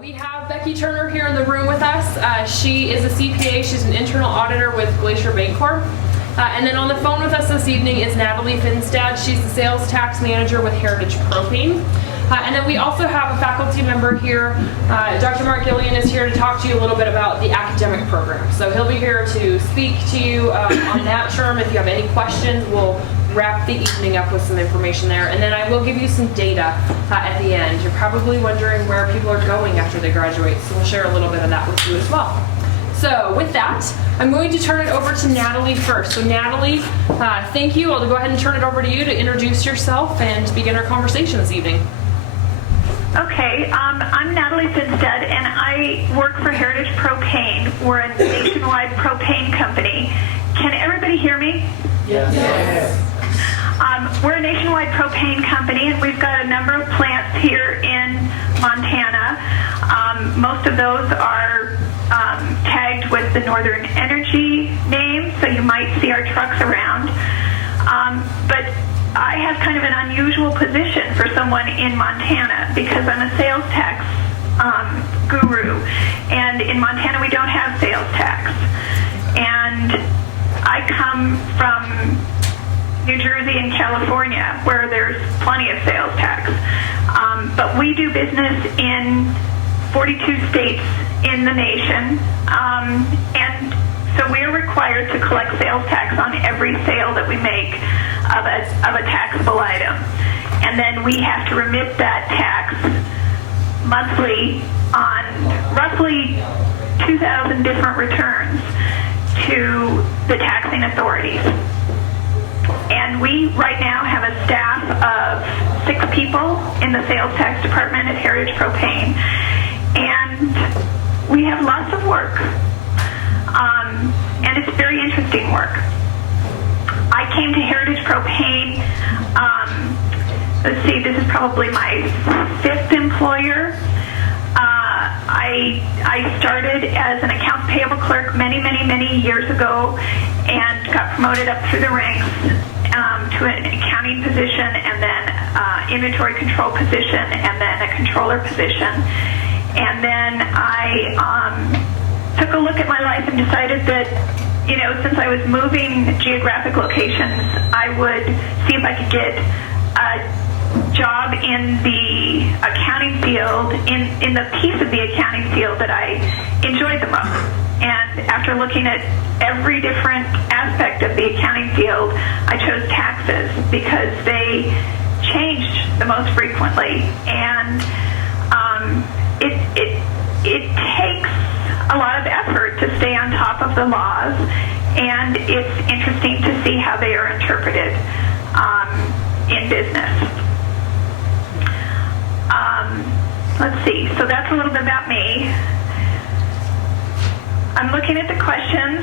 We have Becky Turner here in the room with us. She is a CPA. She's an internal auditor with Glacier Bancorp. And then on the phone with us this evening is Natalie Finstad. She's the sales tax manager with Heritage Propane. And then we also have a faculty member here. Dr. Mark Gillian is here to talk to you a little bit about the academic program. So he'll be here to speak to you on that term. If you have any questions, we'll wrap the evening up with some information there. And then I will give you some data at the end. You're probably wondering where people are going after they graduate, so we'll share a little bit of that with you as well. So with that, I'm going to turn it over to Natalie first. So Natalie, thank you. I'll go ahead and turn it over to you to introduce yourself and begin our conversation this evening. Okay, I'm Natalie Finstad, and I work for Heritage Propane. We're a nationwide propane company. Can everybody hear me? Yes. We're a nationwide propane company, and we've got a number of plants here in Montana. Most of those are tagged with the Northern Energy name, so you might see our trucks around. But I have kind of an unusual position for someone in Montana because I'm a sales tax guru, and in Montana we don't have sales tax. And I come from New Jersey and California, where there's plenty of sales tax. But we do business in 42 states in the nation, and so we're required to collect sales tax on every sale that we make of a taxable item. And then we have to remit that tax monthly on roughly 2,000 different returns to the taxing authorities. And we right now have a staff of 6 people in the sales tax department at Heritage Propane. And we have lots of work. And it's very interesting work. I came to Heritage Propane, let's see, this is probably my 5th employer. I started as an accounts payable clerk many years ago and got promoted up through the ranks to an accounting position, and then inventory control position, and then a controller position. And then I took a look at my life and decided that, you know, since I was moving geographic locations, I would see if I could get a job in the accounting field, in the piece of the accounting field that I enjoyed the most. And after looking at every different aspect of the accounting field, I chose taxes because they changed the most frequently. And it takes a lot of effort to stay on top of the laws, and it's interesting to see how they are interpreted in business. Let's see, so that's a little bit about me. I'm looking at the questions.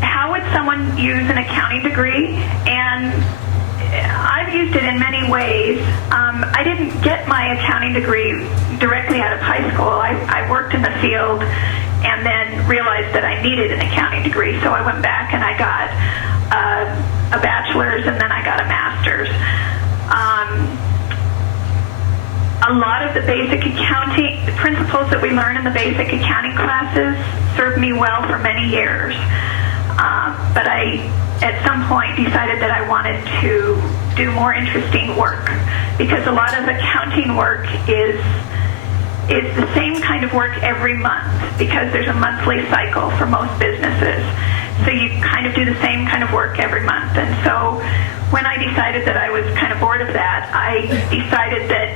How would someone use an accounting degree? And I've used it in many ways. I didn't get my accounting degree directly out of high school. I worked in the field and then realized that I needed an accounting degree, so I went back and I got a bachelor's, and then I got a master's. A lot of the basic accounting principles that we learn in the basic accounting classes served me well for many years. But I, at some point, decided that I wanted to do more interesting work, because a lot of accounting work is the same kind of work every month, because there's a monthly cycle for most businesses. So you kind of do the same kind of work every month. And so when I decided that I was kind of bored of that, I decided that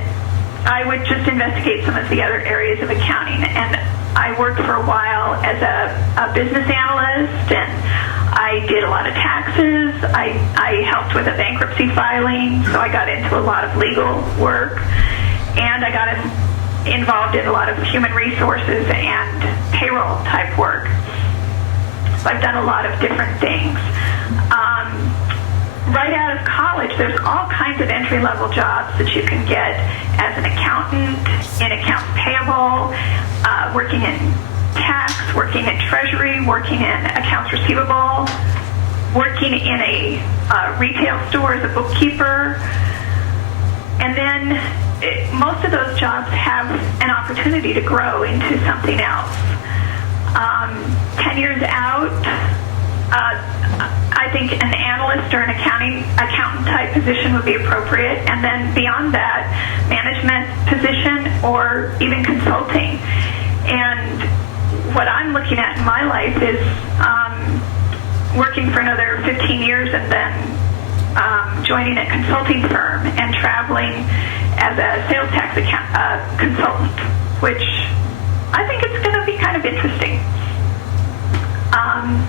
I would just investigate some of the other areas of accounting. And I worked for a while as a business analyst, and I did a lot of taxes. I helped with a bankruptcy filing, so I got into a lot of legal work. And I got involved in a lot of human resources and payroll type work. So I've done a lot of different things. Right out of college, there's all kinds of entry-level jobs that you can get as an accountant, in accounts payable, working in tax, working in treasury, working in accounts receivable, working in a retail store as a bookkeeper. And then most of those jobs have an opportunity to grow into something else. 10 years out, I think an analyst or an accountant type position would be appropriate, and then beyond that, management position or even consulting. And what I'm looking at in my life is working for another 15 years and then joining a consulting firm and traveling as a sales tax consultant, which I think it's going to be kind of interesting.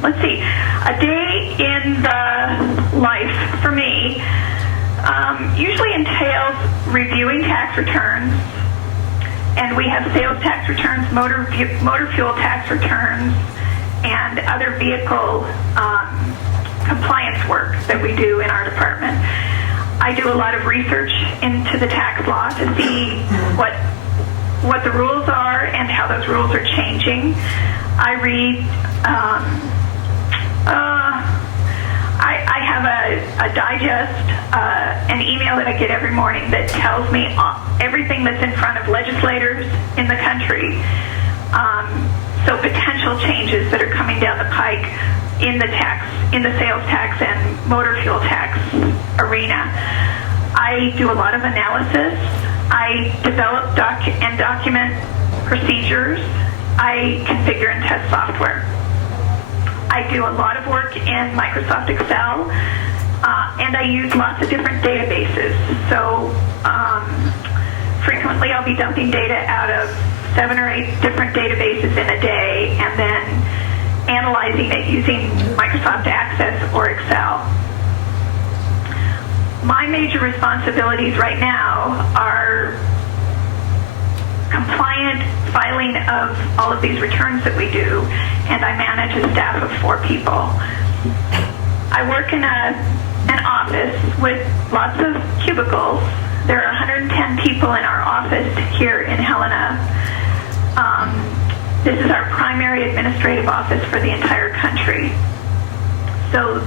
Let's see, a day in the life for me usually entails reviewing tax returns, and we have sales tax returns, motor fuel tax returns, and other vehicle compliance work that we do in our department. I do a lot of research into the tax law to see what the rules are and how those rules are changing. I read, I have a digest, an email that I get every morning that tells me everything that's in front of legislators in the country. So potential changes that are coming down the pike in the sales tax and motor fuel tax arena. I do a lot of analysis. I develop and document procedures. I configure and test software. I do a lot of work in Microsoft Excel, and I use lots of different databases. So frequently I'll be dumping data out of 7 or 8 different databases in a day and then analyzing it using Microsoft Access or Excel. My major responsibilities right now are compliant filing of all of these returns that we do, and I manage a staff of 4 people. I work in an office with lots of cubicles. There are 110 people in our office here in Helena. This is our primary administrative office for the entire country. So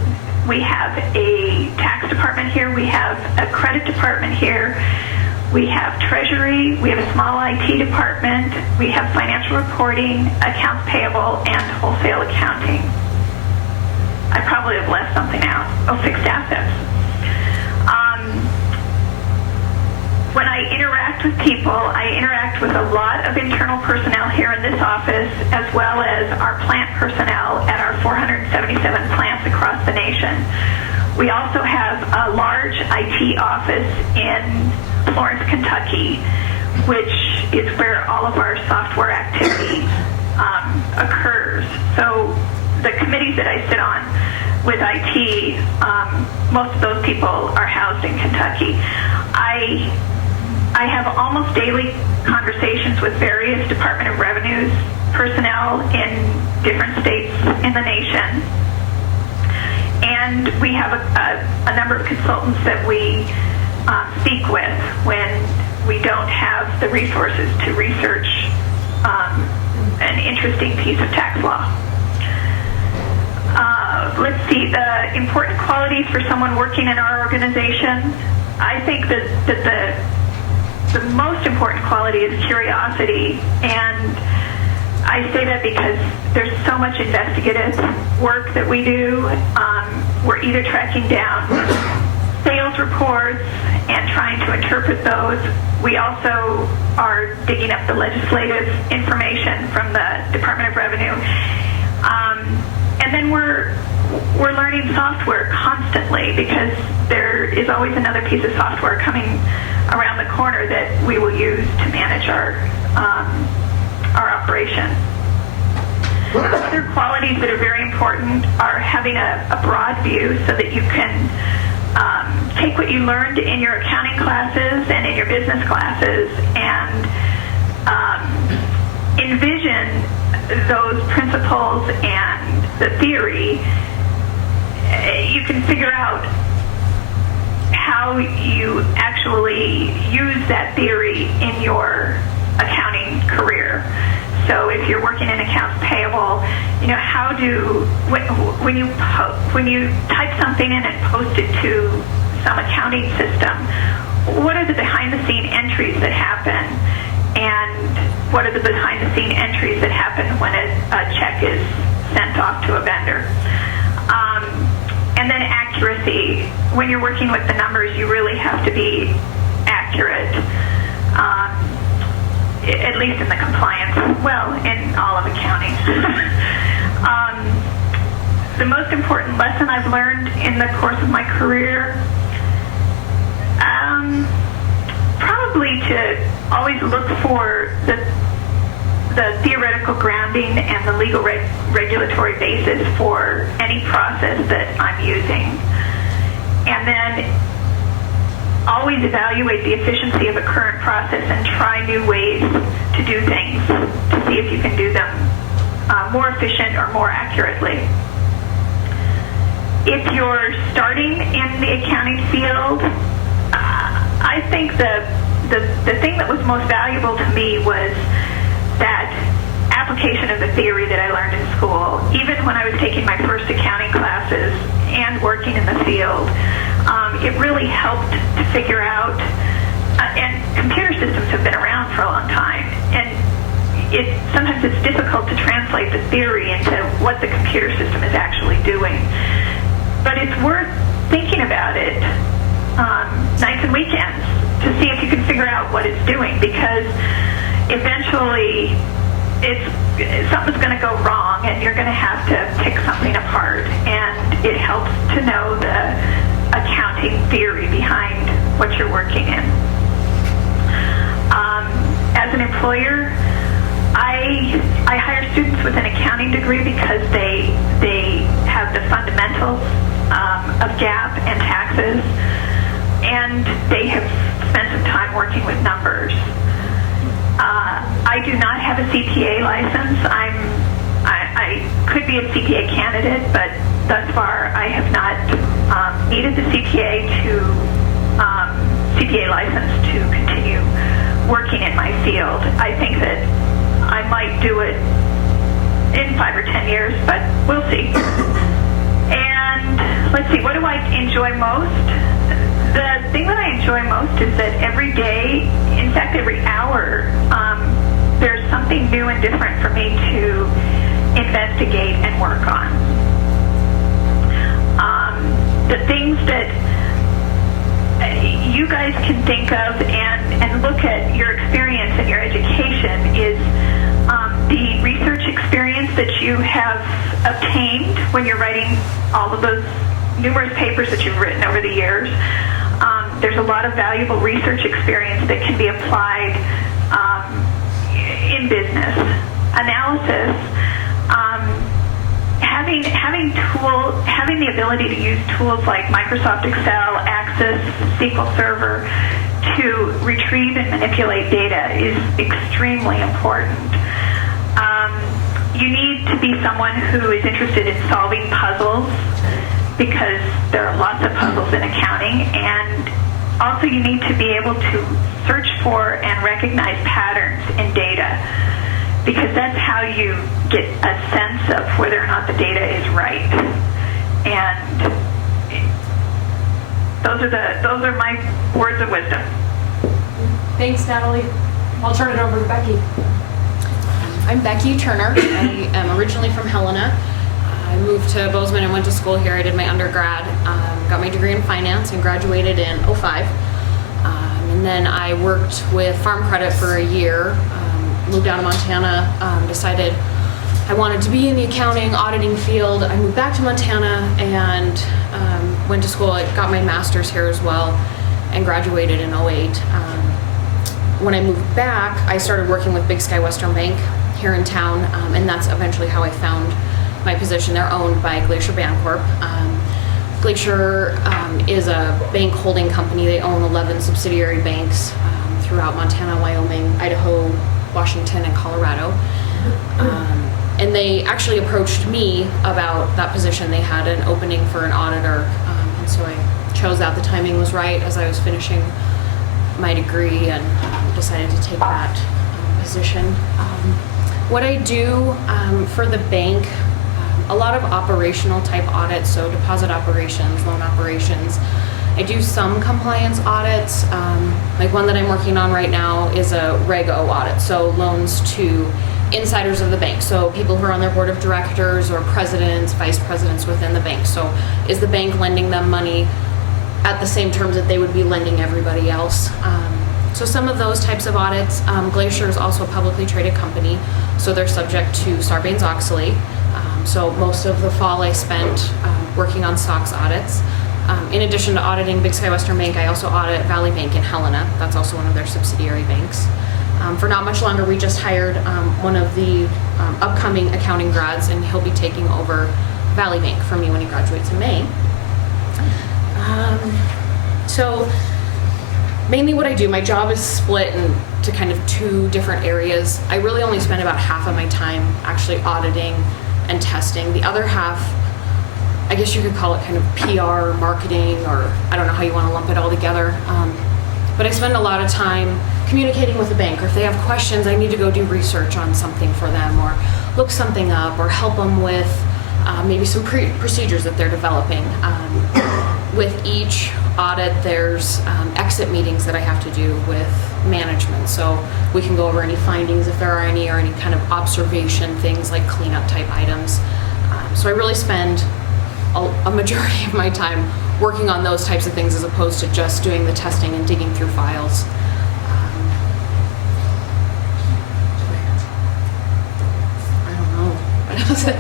we have a tax department here, we have a credit department here, we have treasury, we have a small IT department, we have financial reporting, accounts payable, and wholesale accounting. I probably have left something out. Oh, fixed assets. When I interact with people, I interact with a lot of internal personnel here in this office, as well as our plant personnel at our 477 plants across the nation. We also have a large IT office in Florence, Kentucky, which is where all of our software activity occurs. So the committees that I sit on with IT, most of those people are housed in Kentucky. I have almost daily conversations with various Department of Revenue's personnel in different states in the nation. And we have a number of consultants that we speak with when we don't have the resources to research an interesting piece of tax law. Let's see, the important qualities for someone working in our organization. I think that the most important quality is curiosity, and I say that because there's so much investigative work that we do. We're either tracking down sales reports and trying to interpret those. We also are digging up the legislative information from the Department of Revenue. And then we're learning software constantly, because there is always another piece of software coming around the corner that we will use to manage our operation. Other qualities that are very important are having a broad view, so that you can take what you learned in your accounting classes and in your business classes and envision those principles and the theory. You can figure out how you actually use that theory in your accounting career. So if you're working in accounts payable, when you type something in and post it to some accounting system, what are the behind-the-scene entries that happen, and what are the behind-the-scene entries that happen when a check is sent off to a vendor. And then accuracy. When you're working with the numbers, you really have to be accurate, at least in the compliance, well, in all of accounting. The most important lesson I've learned in the course of my career, probably to always look for the theoretical grounding and the legal regulatory basis for any process that I'm using. And then always evaluate the efficiency of a current process and try new ways to do things to see if you can do them more efficient or more accurately. If you're starting in the accounting field, I think the thing that was most valuable to me was that application of the theory that I learned in school. Even when I was taking my first accounting classes and working in the field, it really helped to figure out, and computer systems have been around for a long time, and sometimes it's difficult to translate the theory into what the computer system is actually doing. But it's worth thinking about it nights and weekends to see if you can figure out what it's doing, because eventually something's going to go wrong and you're going to have to pick something apart, and it helps to know the accounting theory behind what you're working in. As an employer, I hire students with an accounting degree because they have the fundamentals of GAAP and taxes, and they have spent some time working with numbers. I do not have a CPA license. I could be a CPA candidate, but thus far I have not needed the CPA license to continue working in my field. I think that I might do it in 5 or 10 years, but we'll see. And let's see, what do I enjoy most? The thing that I enjoy most is that every day, in fact every hour, there's something new and different for me to investigate and work on. The things that you guys can think of and look at your experience and your education is the research experience that you have obtained when you're writing all of those numerous papers that you've written over the years. There's a lot of valuable research experience that can be applied in business. Analysis, having the ability to use tools like Microsoft Excel, Access, SQL Server to retrieve and manipulate data is extremely important. You need to be someone who is interested in solving puzzles, because there are lots of puzzles in accounting, and also you need to be able to search for and recognize patterns in data, because that's how you get a sense of whether or not the data is right. And those are my words of wisdom. Thanks, Natalie. I'll turn it over to Becky. I'm Becky Turner. I am originally from Helena. I moved to Bozeman and went to school here. I did my undergrad, got my degree in finance, and graduated in '05. And then I worked with Farm Credit for a year, moved down to Montana, decided I wanted to be in the accounting, auditing field. I moved back to Montana and went to school. I got my master's here as well and graduated in '08. When I moved back, I started working with Big Sky Western Bank here in town, and that's eventually how I found my position. They're owned by Glacier Bancorp. Glacier is a bank holding company. They own 11 subsidiary banks throughout Montana, Wyoming, Idaho, Washington, and Colorado. And they actually approached me about that position. They had an opening for an auditor, and so I chose that. The timing was right as I was finishing my degree, and decided to take that position. What I do for the bank, a lot of operational type audits, so deposit operations, loan operations, I do some compliance audits. Like one that I'm working on right now is a Reg O audit, so loans to insiders of the bank, so people who are on their board of directors or presidents, vice presidents within the bank. So is the bank lending them money at the same terms that they would be lending everybody else? So some of those types of audits. Glacier is also a publicly traded company, so they're subject to Sarbanes-Oxley. So most of the fall I spent working on SOX audits. In addition to auditing Big Sky Western Bank, I also audit Valley Bank in Helena. That's also one of their subsidiary banks. For not much longer, we just hired one of the upcoming accounting grads, and he'll be taking over Valley Bank for me when he graduates in May. So mainly what I do, my job is split into kind of two different areas. I really only spend about half of my time actually auditing and testing. The other half, I guess you could call it kind of PR, marketing, or I don't know how you want to lump it all together. But I spend a lot of time communicating with the bank, or if they have questions, I need to go do research on something for them, or look something up, or help them with maybe some procedures that they're developing. With each audit, there's exit meetings that I have to do with management, so we can go over any findings if there are any, or any kind of observation things like cleanup type items. So I really spend a majority of my time working on those types of things as opposed to just doing the testing and digging through files. I don't know. Internship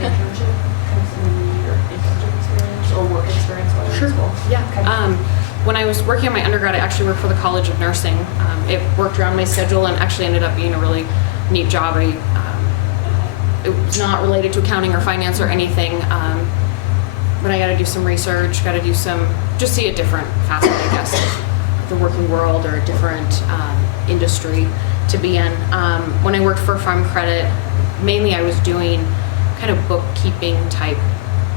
comes in your internship experience or work experience while you're in school? Yeah. Okay. When I was working on my undergrad, I actually worked for the College of Nursing. It worked around my schedule and actually ended up being a really neat job. It was not related to accounting or finance or anything, but I got to do some research, got to do just see a different facet, I guess, of the working world, or a different industry to be in. When I worked for Farm Credit, mainly I was doing kind of bookkeeping type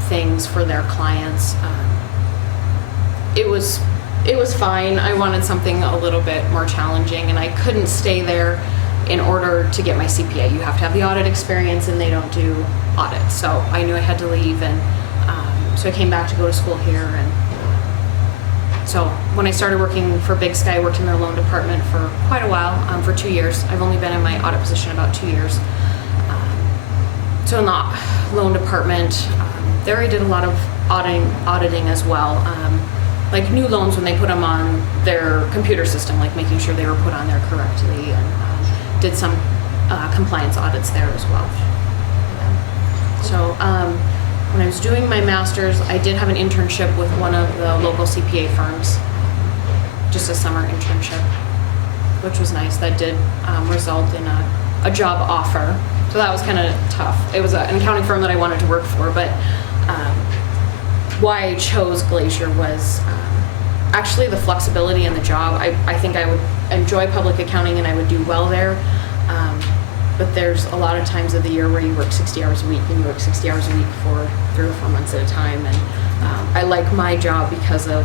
things for their clients. It was fine. I wanted something a little bit more challenging, and I couldn't stay there in order to get my CPA. You have to have the audit experience, and they don't do audits. So I knew I had to leave, and so I came back to go to school here. And so when I started working for Big Sky, I worked in their loan department for quite a while, for 2 years. I've only been in my audit position about 2 years. So in the loan department, there I did a lot of auditing as well. Like new loans, when they put them on their computer system, like making sure they were put on there correctly, and did some compliance audits there as well. So when I was doing my master's, I did have an internship with one of the local CPA firms, just a summer internship, which was nice. That did result in a job offer. So that was kind of tough. It was an accounting firm that I wanted to work for, but why I chose Glacier was actually the flexibility in the job. I think I would enjoy public accounting and I would do well there. But there's a lot of times of the year where you work 60 hours a week, and you work 60 hours a week for 3 or 4 months at a time. And I like my job because of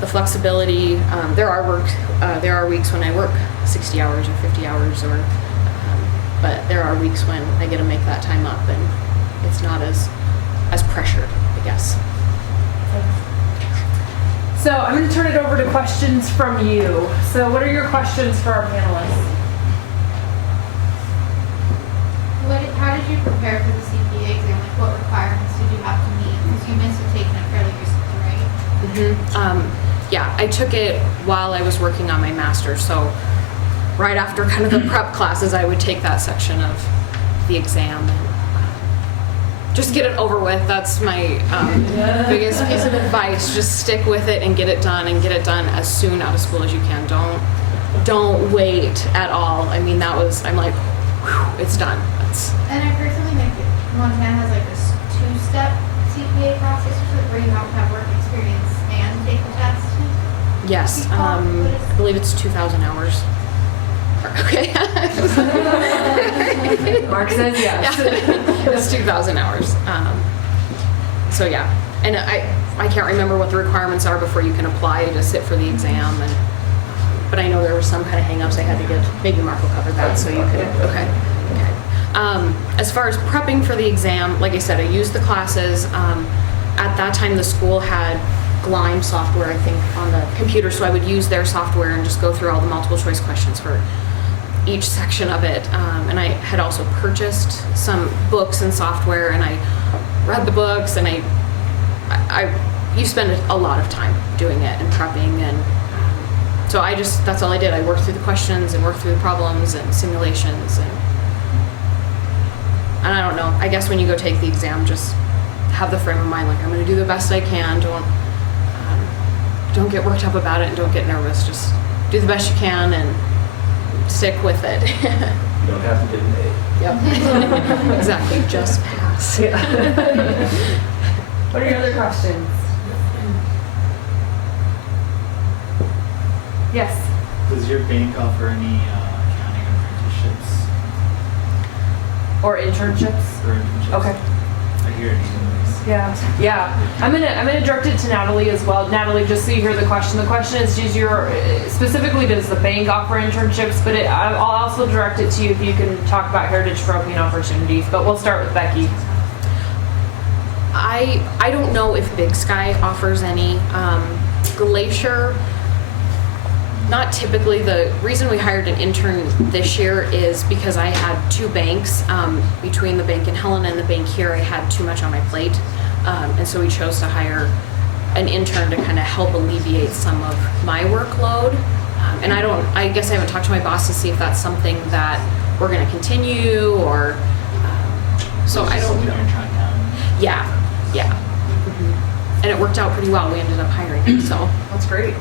the flexibility. There are weeks when I work 60 hours or 50 hours, but there are weeks when I get to make that time up, and it's not as pressured, I guess. So I'm going to turn it over to questions from you. So what are your questions for our panelists? How did you prepare for the CPA exam? Like, what requirements did you have to meet? Because you must have taken it fairly recently, right? Yeah, I took it while I was working on my master's. So right after kind of the prep classes, I would take that section of the exam and just get it over with. That's my biggest piece of advice. Just stick with it and get it done, and get it done as soon out of school as you can. Don't wait at all. I mean, I'm like, whew, it's done. And I've heard something like Montana has like this 2-step CPA process or something, where you have to have work experience and take the test. Yes, I believe it's 2,000 hours. Okay. Mark says yes. Yeah. It's 2,000 hours. So yeah, and I can't remember what the requirements are before you can apply to sit for the exam, but I know there were some kind of hang-ups I had to get. Maybe Mark will cover that, so you could. Okay. As far as prepping for the exam, like I said, I used the classes. At that time, the school had Glime software, I think, on the computer. So I would use their software and just go through all the multiple choice questions for each section of it. And I had also purchased some books and software, and I read the books, and you spend a lot of time doing it and prepping, and so that's all I did. I worked through the questions and worked through the problems and simulations, and I don't know, I guess when you go take the exam, just have the frame of mind, like, I'm going to do the best I can. Don't get worked up about it, and don't get nervous. Just do the best you can and stick with it. You don't have to get an A. Yep. Exactly, just pass. Yeah. What are your other questions? Yes. Does your bank offer any accounting apprenticeships Or internships? or internships? Okay. I hear it anyways. Yeah. I'm gonna direct it to Natalie as well. Natalie, just so you hear the question. The question is, specifically, does the bank offer internships? But I'll also direct it to you if you can talk about Heritage Propane Opportunities. But we'll start with Becky. I don't know if Big Sky offers any. Glacier, not typically. The reason we hired an intern this year is because I had two banks. Between the bank in Helena and the bank here, I had too much on my plate. And so we chose to hire an intern to kind of help alleviate some of my workload. And I guess I haven't talked to my boss to see if that's something that we're going to continue, or, so I don't Something know. you're trying out. Yeah. And it worked out pretty well. We ended up hiring him, so. That's great.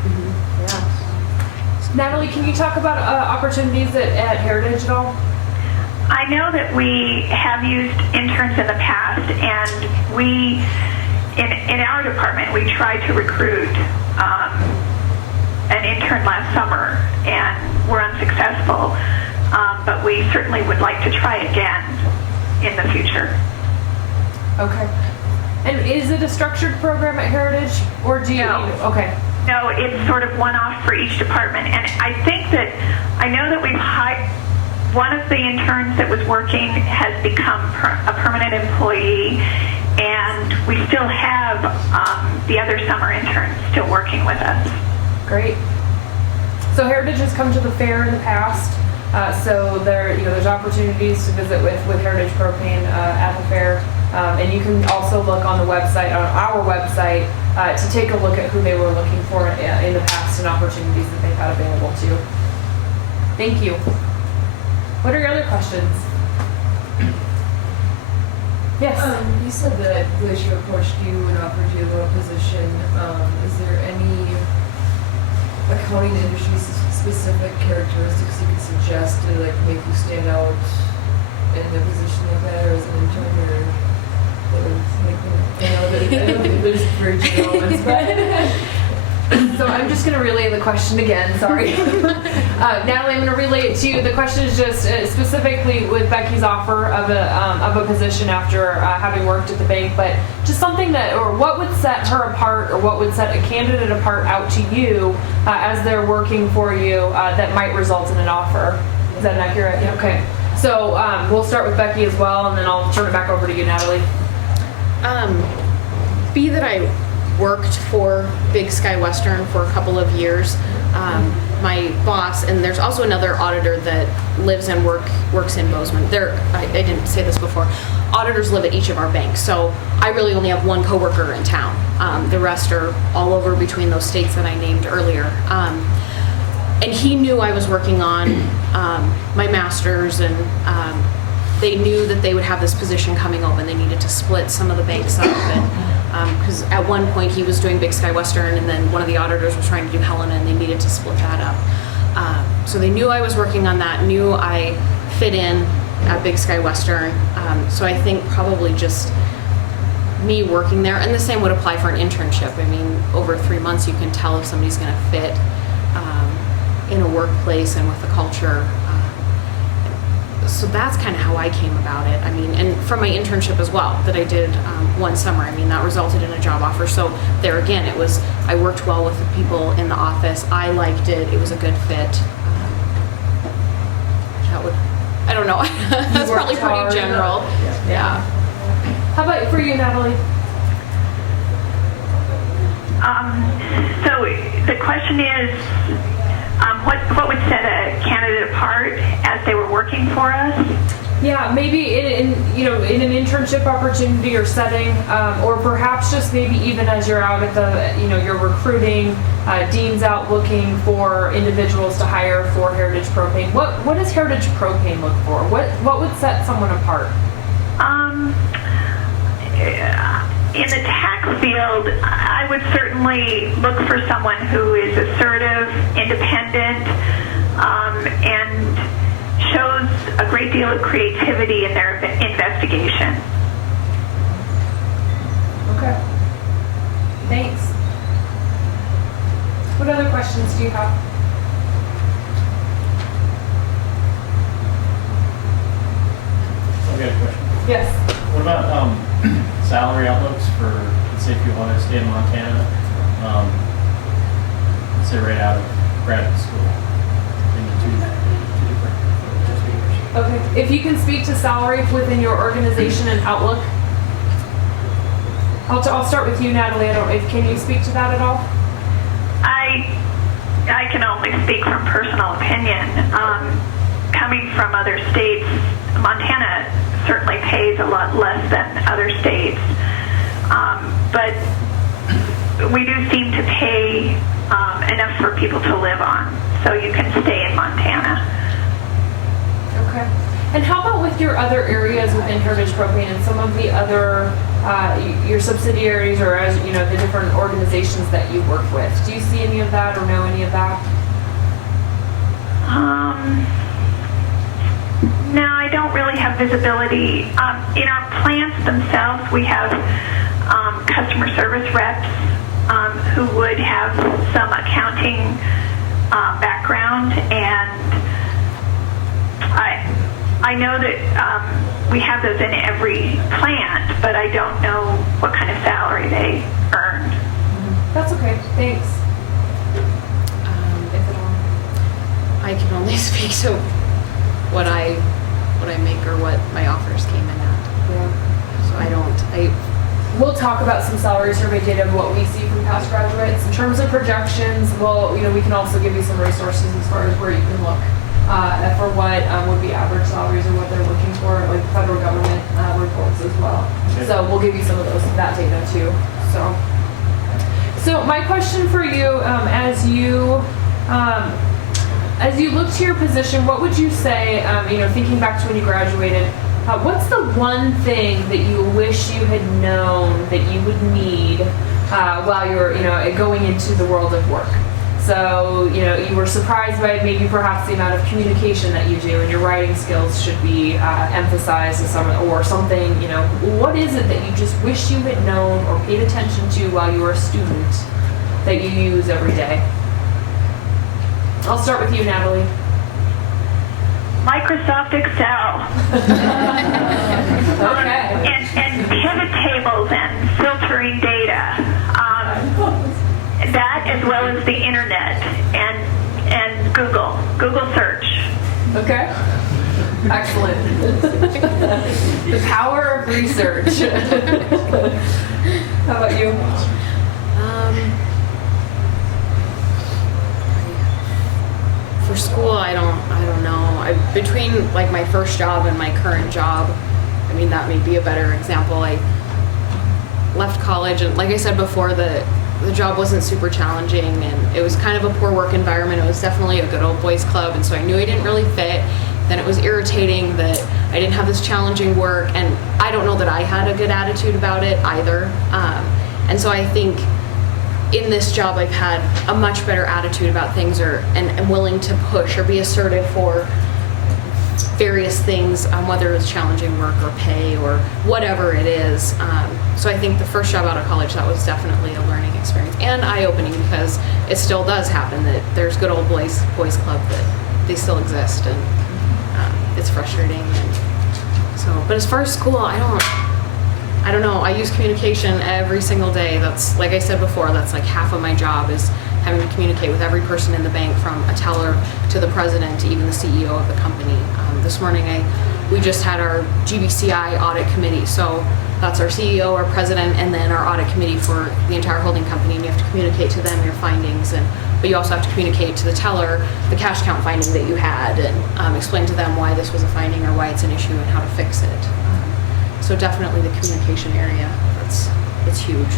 Yeah. Natalie, can you talk about opportunities at Heritage at all? I know that we have used interns in the past, and we, in our department, we tried to recruit an intern last summer, and were unsuccessful. But we certainly would like to try again in the future. Okay. And is it a structured program at Heritage, or do you? No. Okay. No, it's sort of one-off for each department, and I know that we've hired. One of the interns that was working has become a permanent employee, and we still have the other summer interns still working with us. Great. So Heritage has come to the fair in the past, so there's opportunities to visit with Heritage Propane at the fair, and you can also look on the website, on our website, to take a look at who they were looking for in the past and opportunities that they've had available too. Thank you. What are your other questions? Yes. You said that Glacier approached you and offered you a position. Is there any accounting industry specific characteristics you could suggest to like make you stand out in a position like that, or as an intern, or that would make them, I know that there's very general ones, but So I'm just going to relay the question again, sorry. Natalie, I'm going to relay it to you. The question is just specifically with Becky's offer of a position after having worked at the bank, but just something that, or what would set her apart, or what would set a candidate apart out to you as they're working for you that might result in an offer. Is that accurate? Yeah. Okay. So we'll start with Becky as well, and then I'll turn it back over to you, Natalie. Be that I worked for Big Sky Western for a couple of years. My boss, and there's also another auditor that lives and works in Bozeman. I didn't say this before. Auditors live at each of our banks, so I really only have one coworker in town. The rest are all over between those states that I named earlier. And he knew I was working on my master's, and they knew that they would have this position coming open. They needed to split some of the banks up, and because at one point he was doing Big Sky Western, and then one of the auditors was trying to do Helena, and they needed to split that up. So they knew I was working on that, knew I fit in at Big Sky Western. So I think probably just me working there, and the same would apply for an internship. I mean, over 3 months you can tell if somebody's going to fit in a workplace and with the culture. So that's kind of how I came about it. I mean, and from my internship as well that I did one summer, I mean, that resulted in a job offer. So there again, it was, I worked well with the people in the office. I liked it. It was a good fit. I don't know. That's probably pretty general. Yeah. How about for you, Natalie? So the question is, what would set a candidate apart as they were working for us? Yeah, maybe in an internship opportunity or setting, or perhaps just maybe even as you're out at the, you're recruiting, Dean's out looking for individuals to hire for Heritage Propane. What does Heritage Propane look for? What would set someone apart? In the tax field, I would certainly look for someone who is assertive, independent, and shows a great deal of creativity in their investigation. Okay. Thanks. What other questions do you have? I've got a question. Yes. What about salary outlooks for, let's say if you want to stay in Montana, let's say right out of graduate school, in the two different Okay. If you can speak to salary within your organization and outlook. I'll start with you, Natalie. Can you speak to that at all? I can only speak from personal opinion. Coming from other states, Montana certainly pays a lot less than other states, but we do seem to pay enough for people to live on, so you can stay in Montana. Okay. And how about with your other areas within Heritage Propane and some of the other your subsidiaries, or as the different organizations that you work with? Do you see any of that or know any of that? No, I don't really have visibility. In our plants themselves, we have customer service reps who would have some accounting background, and I know that we have those in every plant, but I don't know what kind of salary they earn. That's okay. Thanks. If at all, I can only speak to what I make or what my offers came in at. Yeah. So We'll talk about some salary survey data of what we see from past graduates. In terms of projections, we can also give you some resources as far as where you can look for what would be average salaries or what they're looking for, like federal government reports as well. Okay. So we'll give you some of that data too. So my question for you, as you look to your position, what would you say, thinking back to when you graduated, what's the one thing that you wish you had known that you would need while you were, going into the world of work? So, you were surprised by maybe perhaps the amount of communication that you do, and your writing skills should be emphasized or something, what is it that you just wish you had known or paid attention to while you were a student that you use every day? I'll start with you, Natalie. Microsoft Excel. Okay. And pivot tables and filtering data. That, as well as the internet and Google search. Okay. Excellent. The power of research. How about you? For school, I don't know. Between like my first job and my current job, that may be a better example. I left college, and like I said before, the job wasn't super challenging, and it was kind of a poor work environment. It was definitely a good old boys club, and so I knew I didn't really fit. Then it was irritating that I didn't have this challenging work, and I don't know that I had a good attitude about it either. And so I think in this job I've had a much better attitude about things, and am willing to push or be assertive for various things, whether it's challenging work or pay or whatever it is. So I think the first job out of college, that was definitely a learning experience and eye-opening, because it still does happen that there's good old boys club that they still exist, and it's frustrating. And so, but as far as school, I don't know. I use communication every single day. That's, like I said before, that's like half of my job is having to communicate with every person in the bank, from a teller to the president to even the CEO of the company. This morning we just had our GBCI audit committee, so That's our CEO, our president, and then our audit committee for the entire holding company. And you have to communicate to them your findings, but you also have to communicate to the teller the cash count finding that you had, and explain to them why this was a finding or why it's an issue and how to fix it. So definitely the communication area, it's huge.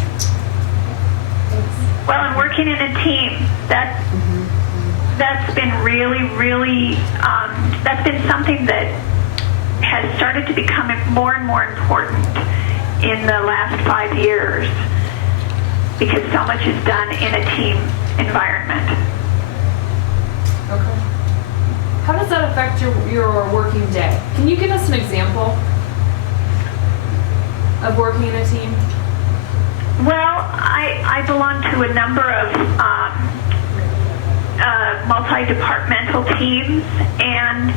Well, and working in a team, that's been really, that's been something that has started to become more and more important in the last 5 years, because so much is done in a team environment. Okay. How does that affect your working day? Can you give us an example of working in a team? Well, I belong to a number of multi-departmental teams, and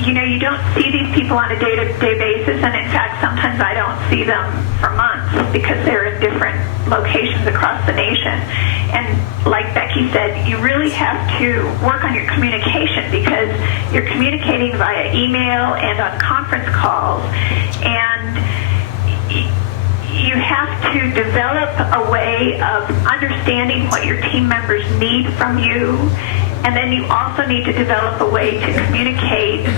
you don't see these people on a day-to-day basis, and in fact, sometimes I don't see them for months because they're in different locations across the nation. And like Becky said, you really have to work on your communication, because you're communicating via email and on conference calls, and you have to develop a way of understanding what your team members need from you, and then you also need to develop a way to communicate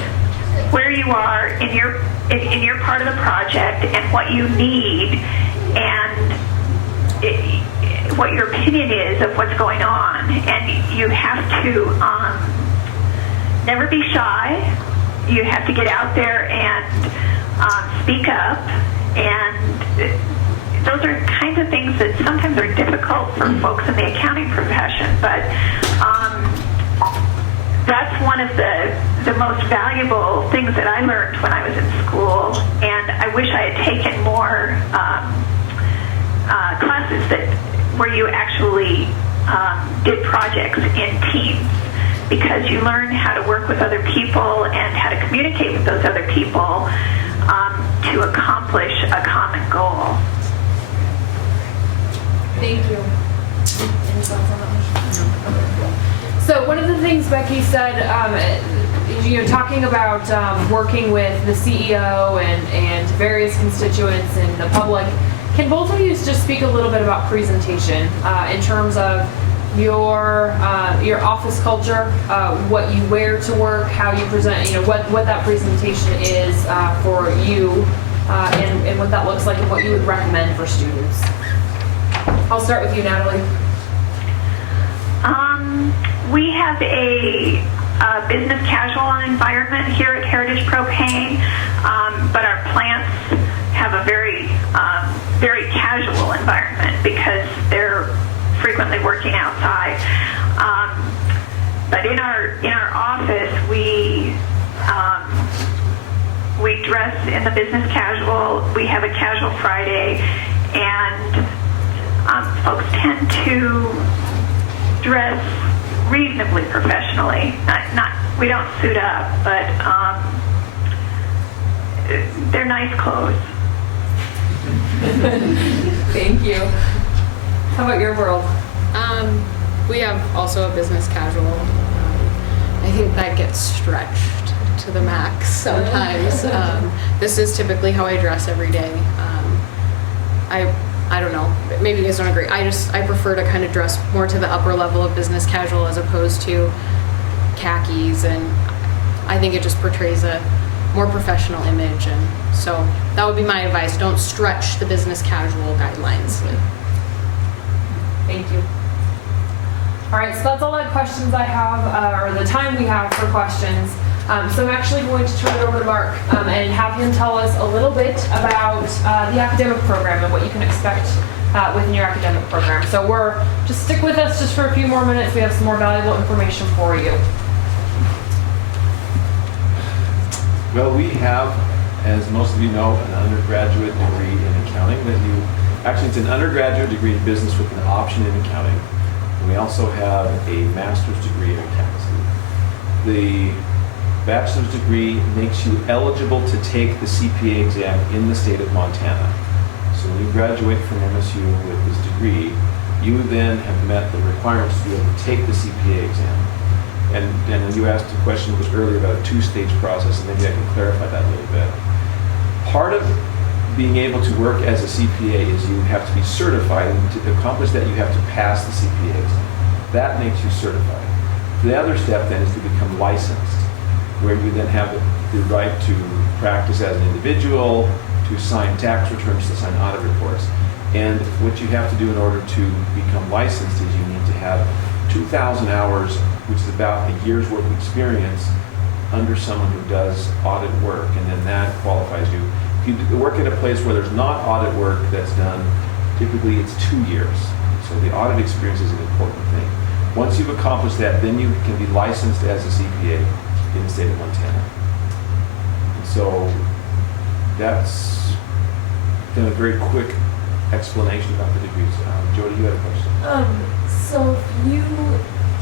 where you are in your part of the project and what you need, and what your opinion is of what's going on. And you have to never be shy. You have to get out there and speak up, and those are kinds of things that sometimes are difficult for folks in the accounting profession, but that's one of the most valuable things that I learned when I was in school, and I wish I had taken more classes where you actually did projects in teams, because you learn how to work with other people and how to communicate with those other people to accomplish a common goal. Thank you. Any thoughts on that one? So one of the things Becky said, talking about working with the CEO and various constituents and the public, can both of you just speak a little bit about presentation in terms of your office culture, what you wear to work, how you present, what that presentation is for you, and what that looks like, and what you would recommend for students? I'll start with you, Natalie. We have a business casual environment here at Heritage Propane, but our plants have a very casual environment because they're frequently working outside. But in our office, we dress in the business casual. We have a casual Friday, and folks tend to dress reasonably professionally. We don't suit up, but they're nice clothes. Thank you. How about your world? We have also a business casual. I think that gets stretched to the max sometimes. This is typically how I dress every day. I don't know, maybe you guys don't agree. I prefer to kind of dress more to the upper level of business casual as opposed to khakis, and I think it just portrays a more professional image, and so that would be my advice. Don't stretch the business casual guidelines. Thank you. All right, so that's all the questions I have, or the time we have for questions. So I'm actually going to turn it over to Mark and have him tell us a little bit about the academic program and what you can expect within your academic program. So just stick with us just for a few more minutes. We have some more valuable information for you. Well, we have, as most of you know, an undergraduate degree in accounting actually it's an undergraduate degree in business with an option in accounting. And we also have a master's degree in accounting. The bachelor's degree makes you eligible to take the CPA exam in the state of Montana. So when you graduate from MSU with this degree, you then have met the requirements to be able to take the CPA exam. And you asked a question earlier about a two-stage process, and maybe I can clarify that a little bit. part of being able to work as a CPA is you have to be certified, and to accomplish that you have to pass the CPA exam. That makes you certified. The other step then is to become licensed, where you then have the right to practice as an individual, to sign tax returns, to sign audit reports. And what you have to do in order to become licensed is you need to have 2,000 hours, which is about a year's worth of experience under someone who does audit work, and then that qualifies you. If you work at a place where there's not audit work that's done, typically it's 2 years. So the audit experience is an important thing. Once you've accomplished that, then you can be licensed as a CPA in the state of Montana. And so that's been a very quick explanation about the degrees. Jody, you had a question? So if you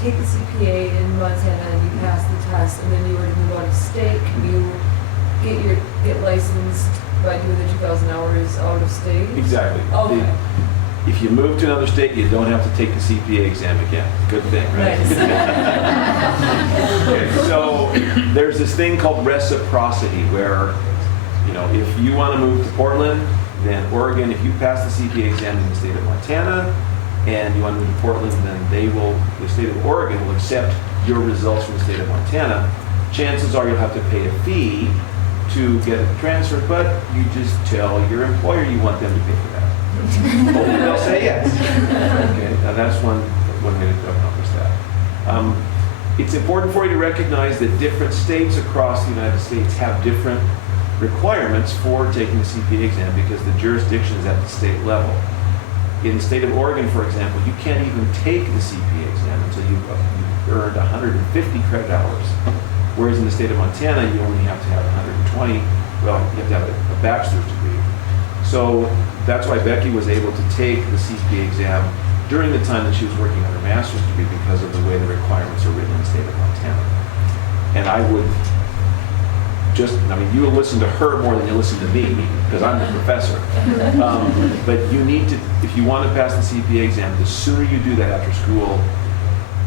take the CPA in Montana and you pass the test, and then you were to move out of state, can you get licensed by doing the 2,000 hours out of state? Exactly. Okay. If you move to another state, you don't have to take the CPA exam again. Good thing, right? Nice. Okay, so there's this thing called reciprocity where, you know, if you want to move to Portland, then Oregon, if you pass the CPA exam in the state of Montana and you want to move to Portland, then the state of Oregon will accept your results from the state of Montana. Chances are you'll have to pay a fee to get it transferred, but you just tell your employer you want them to pay for that. Hopefully they'll say yes. Okay, now that's one way to accomplish that. It's important for you to recognize that different states across the United States have different requirements for taking the CPA exam because the jurisdiction is at the state level. In the state of Oregon, for example, you can't even take the CPA exam until you've earned 150 credit hours. Whereas in the state of Montana, you only have to have 120, well, you have to have a bachelor's degree. So that's why Becky was able to take the CPA exam during the time that she was working on her master's degree because of the way the requirements are written in the state of Montana. And I would you will listen to her more than you listen to me because I'm the professor. But you need to, if you want to pass the CPA exam, the sooner you do that after school,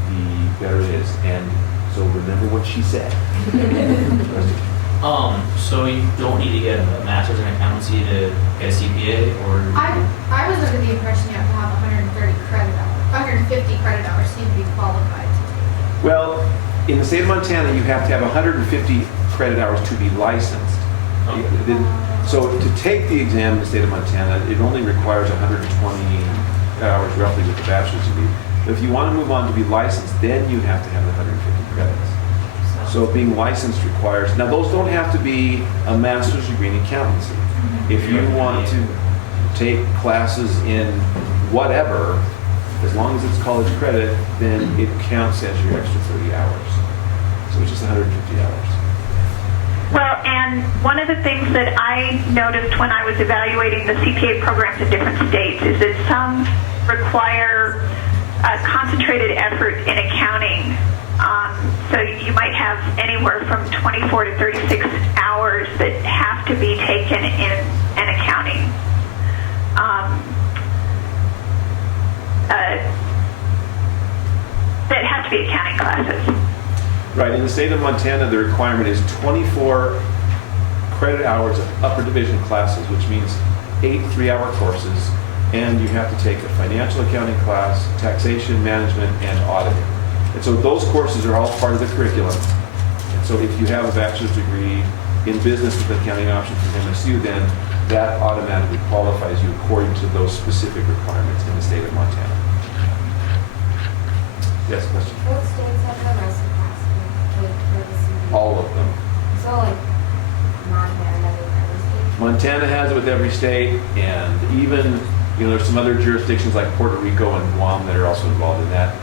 the better it is. And so remember what she said. So you don't need to get a master's in accountancy to get a CPA, or? I was under the impression you have to have 150 credit hours to be qualified to take it. Well, in the state of Montana, you have to have 150 credit hours to be licensed. So to take the exam in the state of Montana, it only requires 120 hours roughly with the bachelor's degree. But if you want to move on to be licensed, then you have to have the 150 credits. So being licensed requires, now those don't have to be a master's degree in accountancy. If you want to take classes in whatever, as long as it's college credit, then it counts as your extra 30 hours. So it's just 150 hours. Well, and one of the things that I noticed when I was evaluating the CPA programs in different states is that some require a concentrated effort in accounting. So you might have anywhere from 24 to 36 hours that have to be taken in an accounting. That have to be accounting classes. Right, in the state of Montana, the requirement is 24 credit hours of upper division classes, which means 8 3-hour courses, and you have to take a financial accounting class, taxation, management, and auditing. And so those courses are all part of the curriculum. And so if you have a bachelor's degree in business with accounting option from MSU, then that automatically qualifies you according to those specific requirements in the state of Montana. Yes, question? What states have the reciprocity for the CPA? All of them. So like Montana has it for every state? Montana has it with every state, and even, there's some other jurisdictions like Puerto Rico and Guam that are also involved in that.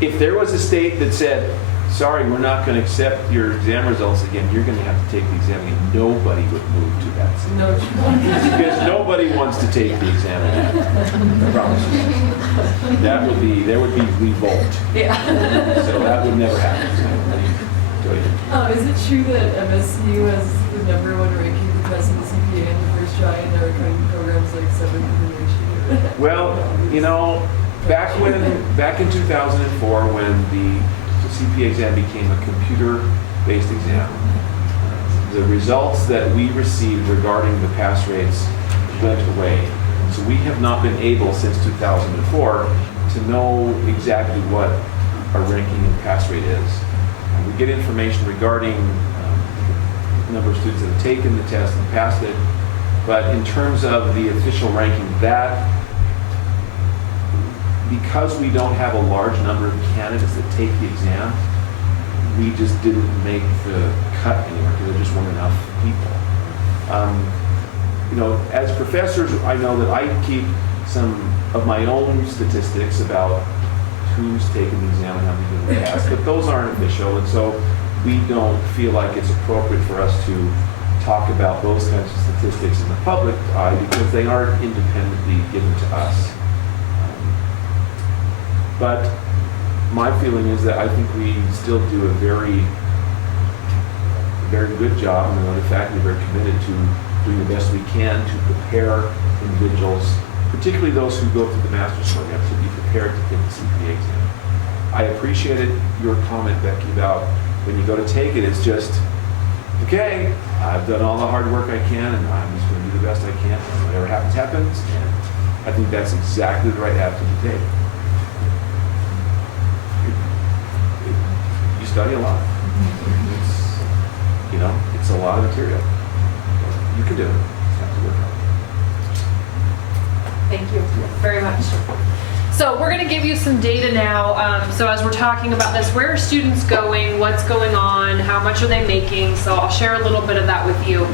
If there was a state that said, sorry, we're not going to accept your exam results again, you're going to have to take the exam again, nobody would move to that state. No. Because nobody wants to take the exam again. I promise you. There would be revolt. Yeah. So that would never happen. Is it true that MSU has the #1 ranking for passing the CPA in the first try, and their accounting program's like 7th in the nation? Well, back in 2004, when the CPA exam became a computer-based exam, the results that we received regarding the pass rates went away. So we have not been able since 2004 to know exactly what our ranking and pass rate is. We get information regarding number of students that have taken the test and passed it, but in terms of the official ranking, that because we don't have a large number of candidates that take the exam, we just didn't make the cut anywhere because there just weren't enough people. You know, as professors, I know that I keep some of my own statistics about who's taken the exam and how many people passed, but those aren't official, and so we don't feel like it's appropriate for us to talk about those kinds of statistics in the public eye because they aren't independently given to us. But my feeling is that I think we still do a very good job, and the faculty are very committed to doing the best we can to prepare individuals, particularly those who go through the master's program, to be prepared to take the CPA exam. I appreciated your comment, Becky, about when you go to take it, it's just, okay, I've done all the hard work I can, and I'm just going to do the best I can. Whatever happens, happens. And I think that's exactly the right attitude to take. You study a lot. You know, it's a lot of material. You can do it. You have to work hard. Thank you very much. So we're going to give you some data now. So as we're talking about this, where are students going? What's going on? How much are they making? So I'll share a little bit of that with you.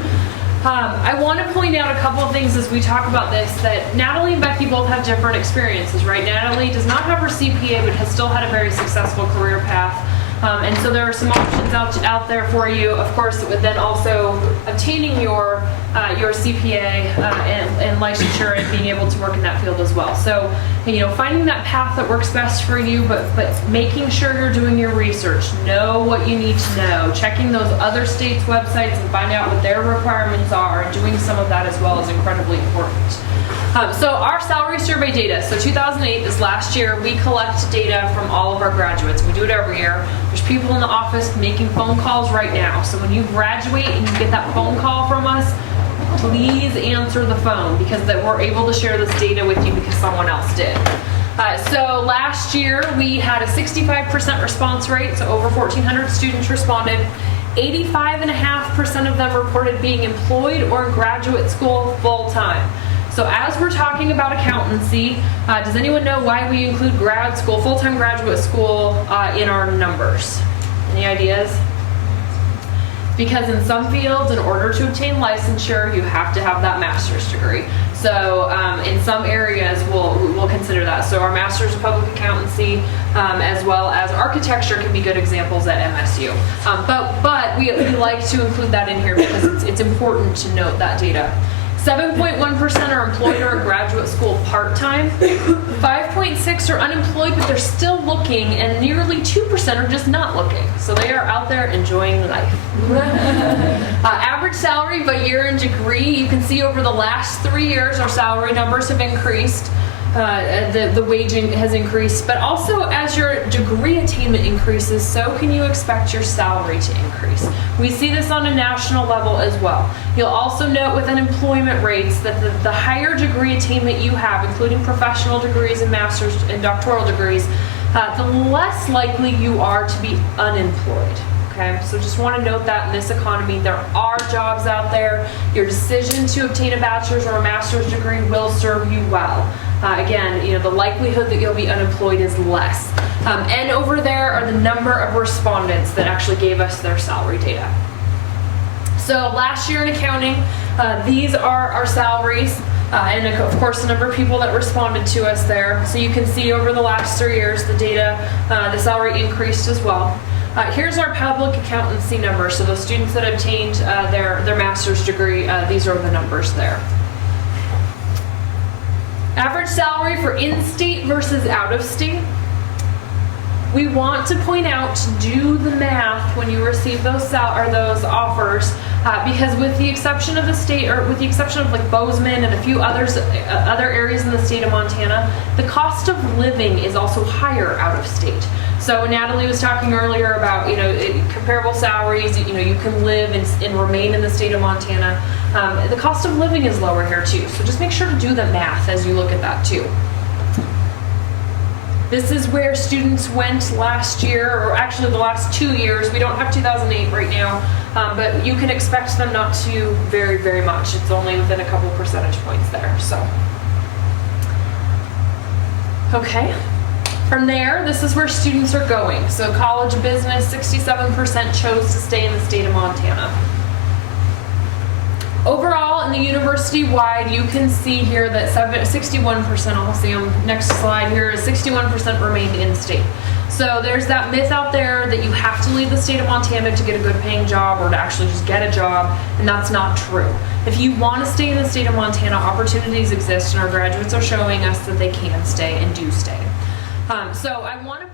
I want to point out a couple of things as we talk about this, that Natalie and Becky both have different experiences, right? Natalie does not have her CPA, but has still had a very successful career path. And so there are some options out there for you. Of course, then also obtaining your CPA and licensure and being able to work in that field as well. So, you know, finding that path that works best for you, but making sure you're doing your research, know what you need to know, checking those other states' websites and find out what their requirements are, and doing some of that as well is incredibly important. So our salary survey data, so 2008, this last year, we collect data from all of our graduates. We do it every year. There's people in the office making phone calls right now. So when you graduate and you get that phone call from us, please answer the phone because that we're able to share this data with you because someone else did. So last year, we had a 65% response rate, so over 1,400 students responded. 85.5% of them reported being employed or in graduate school full-time. So as we're talking about accountancy, does anyone know why we include grad school, full-time graduate school in our numbers? Any ideas? Because in some fields, in order to obtain licensure, you have to have that master's degree. So in some areas, we'll consider that. So our master's of public accountancy, as well as architecture, can be good examples at MSU. But we like to include that in here because it's important to note that data. 7.1% are employed or in graduate school part-time. 5.6% are unemployed, but they're still looking, and nearly 2% are just not looking. So they are out there enjoying life. Average salary by year and degree, you can see over the last 3 years our salary numbers have increased. The waging has increased, but also as your degree attainment increases, so can you expect your salary to increase. We see this on a national level as well. You'll also note with unemployment rates that the higher degree attainment you have, including professional degrees and master's and doctoral degrees, the less likely you are to be unemployed. Okay, so just want to note that in this economy, there are jobs out there. Your decision to obtain a bachelor's or a master's degree will serve you well. Again, you know, the likelihood that you'll be unemployed is less. And over there are the number of respondents that actually gave us their salary data. So last year in accounting, these are our salaries. And of course, the number of people that responded to us there. So you can see over the last 3 years, the data, the salary increased as well. Here's our public accountancy numbers. So those students that obtained their master's degree, these are the numbers there. Average salary for in-state versus out-of-state. We want to point out to do the math when you receive those offers Because with the exception of the state, or with the exception of like Bozeman and a few others, other areas in the state of Montana, the cost of living is also higher out of state. So Natalie was talking earlier about, comparable salaries, you can live and remain in the state of Montana. The cost of living is lower here too. So just make sure to do the math as you look at that too. This is where students went last year, or actually the last 2 years. We don't have 2008 right now, but you can expect them not to vary very much. It's only within a couple percentage points there, so. Okay, from there, this is where students are going. So college business, 67% chose to stay in the state of Montana. Overall, in the university-wide, you can see here that 61%, I'll see on next slide here, is 61% remained in-state. So there's that myth out there that you have to leave the state of Montana to get a good paying job or to actually just get a job, and that's not true. If you want to stay in the state of Montana, opportunities exist, and our graduates are showing us that they can stay and do stay. So I want to